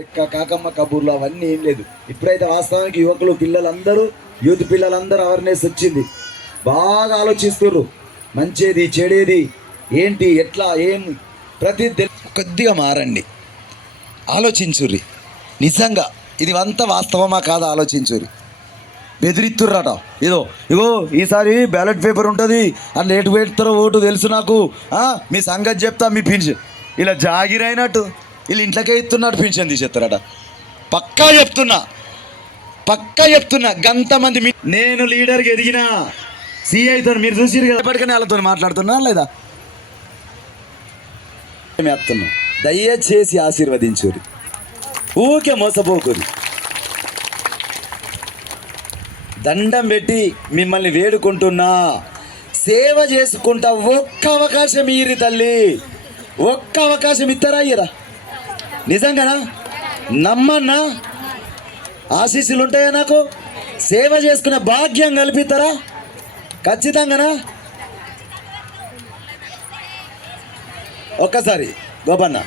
లెక్క కాకమ్మ కబూర్లు అవన్నీ ఏం లేదు. ఇప్పుడైతే వాస్తవానికి యువకులు పిల్లలందరూ యూత్ పిల్లలందరూ అవేర్నెస్ వచ్చింది. బాగా ఆలోచిస్తున్నారు మంచిది చెడేది ఏంటి ఎట్లా ఏం ప్రతి కొద్దిగా మారండి. ఆలోచించుర్రి. నిజంగా ఇది అంతా వాస్తవమా కాదా ఆలోచించుర్రి. బెదిరిత్తుర్రట. ఇదో ఇగో ఈసారి బ్యాలెట్ పేపర్ ఉంటుంది. అని లేటు పెడతారో ఓటు తెలుసు నాకు. ఆ, మీ సంగతి చెప్తా మీ పిలిచి ఇలా జాగిరైనట్టు. వీళ్ళు ఇంట్లోకే ఇస్తున్నారు పింఛన్ తీసేస్తారట. పక్కా చెప్తున్నా పక్కా చెప్తున్నా గంతమంది నేను లీడర్కి ఎదిగిన సిఐతో మీరు చూసిరు కదా ఎప్పటికైనా వాళ్ళతో మాట్లాడుతున్నా లేదా? మేపుతున్నా దయచేసి ఆశీర్వదించురి ఊకే మోసపోకూరి దండం పెట్టి మిమ్మల్ని వేడుకుంటున్నా. సేవ చేసుకుంటా ఒక్క అవకాశం ఇయ్యి తల్లి. ఒక్క అవకాశం ఇస్తారా నిజం నిజంగానా నమ్మన్నా? ఆశీస్సులు ఉంటాయా నాకు? సేవ చేసుకునే భాగ్యం కల్పిస్తారా? ఖచ్చితంగానా? ఒక్కసారి గోపన్న.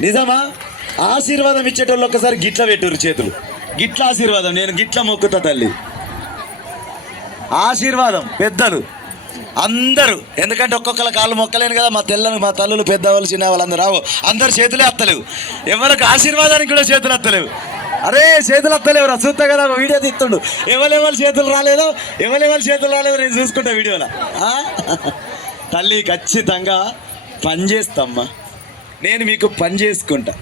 నిజమా? ఆశీర్వాదం ఇచ్చేటోళ్ళు ఒక్కసారి గిట్ల పెట్టురు చేతులు. గిట్ల ఆశీర్వాదం నేను గిట్ల మొక్కుతా తల్లి. ఆశీర్వాదం పెద్దలు. అందరూ. ఎందుకంటే ఒక్కొక్కల కాళ్ళు మొక్కలేను కదా మా తెల్లని మా తల్లులు పెద్దవాళ్ళు చిన్న వాళ్ళందరూ రావు. అందరు చేతులే అత్తలేవు. ఎవరికి ఆశీర్వాదానికి కూడా చేతులు అత్తలేవు. అరే చేతులు అత్తలేవు రా చూస్తా కదా వీడియో తీస్తుండు. ఎవరెవరి చేతులు రాలేదు ఎవరెవరి చేతులు రాలేదు నేను చూసుకుంటా వీడియోలో. తల్లి ఖచ్చితంగా పని చేస్తామ్మా. నేను మీకు పని చేసుకుంటా.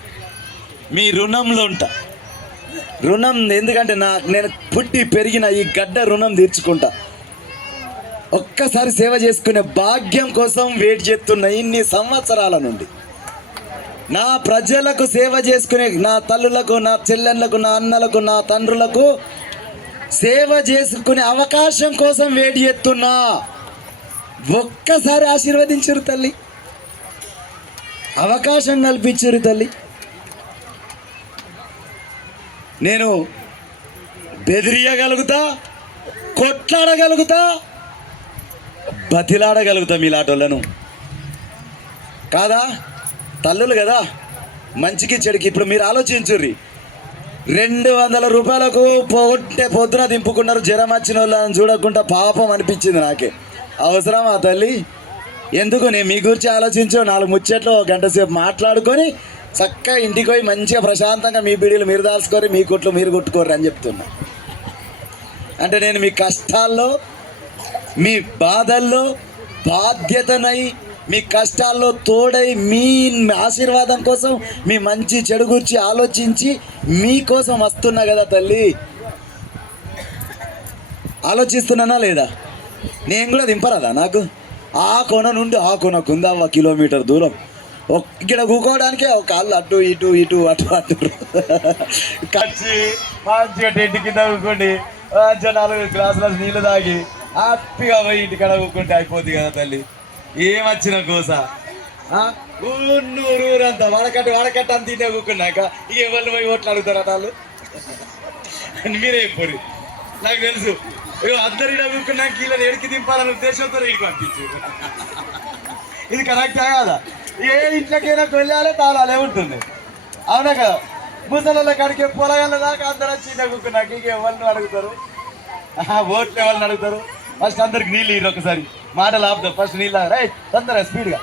మీ రుణంలో ఉంటా. రుణం ఎందుకంటే నా నేను పుట్టి పెరిగిన ఈ గడ్డ రుణం తీర్చుకుంటా. ఒక్కసారి సేవ చేసుకునే భాగ్యం కోసం వెయిట్ చేస్తున్న ఇన్ని సంవత్సరాల నుండి. నా ప్రజలకు సేవ చేసుకునే నా తల్లులకు నా చెల్లెళ్ళకు నా అన్నలకు నా తండ్రులకు సేవ చేసుకునే అవకాశం కోసం వెయిట్ చేస్తున్నా. ఒక్కసారి ఆశీర్వదించరు తల్లి. అవకాశం కల్పించరు తల్లి. నేను బెదిరియగలుగుతా కొట్లాడగలుగుతా బతిలాడగలుగుతా మీలాటోళ్ళను కాదా? తల్లులు కదా? మంచికి చెడుకి ఇప్పుడు మీరు ఆలోచించుర్రి. రెండు వందల రూపాయలకు పోగొట్టే పొద్దున దింపుకున్నారు జ్వరం వచ్చిన వాళ్ళని చూడకుండా పాపం అనిపించింది నాకే. అవసరమా తల్లి? ఎందుకు నేను మీ గురించి ఆలోచించు నాలుగు ముచ్చట్లు ఒక గంట సేపు మాట్లాడుకొని చక్కగా ఇంటికి పోయి మంచిగా ప్రశాంతంగా మీ బీడీలు మీరు దాల్చుకొని మీ కుట్లు మీరు కొట్టుకోరు అని చెప్తున్నా. అంటే నేను మీ కష్టాల్లో మీ బాధల్లో బాధ్యతనై మీ కష్టాల్లో తోడై మీ ఆశీర్వాదం కోసం మీ మంచి చెడు గురించి ఆలోచించి మీకోసం వస్తున్నా కదా తల్లి. ఆలోచిస్తున్నానా లేదా? నేను కూడా దింపరాదా నాకు? ఆ కొన నుండి ఆ కొనకు ఒక కిలోమీటర్ దూరం. ఇక్కడ కూకోవడానికే ఒక కాళ్ళు అటు ఇటు ఇటు అటు అటు. కచ్చి మంచిగా టెంట్ కింద కూకోండి. నాలుగు గ్లాసుల నీళ్ళు తాగి. హ్యాపీగా పోయి ఇంటికాడ కూకుంటే అయిపోద్ది కదా తల్లి. ఏమొచ్చిన కోస? ఊరు ఊరంతా వడకట్టు వడకట్టు అంత తినే కూకున్నాక ఇక ఎవరిని పోయి ఓట్లు అడుగుతారు వాళ్ళు మీరే చెప్పరు నాకు తెలుసు. అందరు ఇక్కడ కూకున్నాక వీళ్ళని ఎడికి దింపాలనే ఉద్దేశంతో ఇడికి పంపించారు ఇది కరెక్టా కదా? ఏ ఇంట్లోకైనా వెళ్ళాలి తాళాలే ఉంటుంది. అవునా కదా? ముసలి కాడికి పొలగల దాకా అందరూ వచ్చి కూకున్నాక ఇక ఎవరిని అడుగుతారు? ఆహా, ఓట్లు ఎవరిని అడుగుతారు? ఫస్ట్ అందరికి నీళ్ళు ఇరు ఒకసారి. మాటలు ఆపుతారు ఫస్ట్ నీళ్ళు రైట్ తొందరగా స్పీడ్గా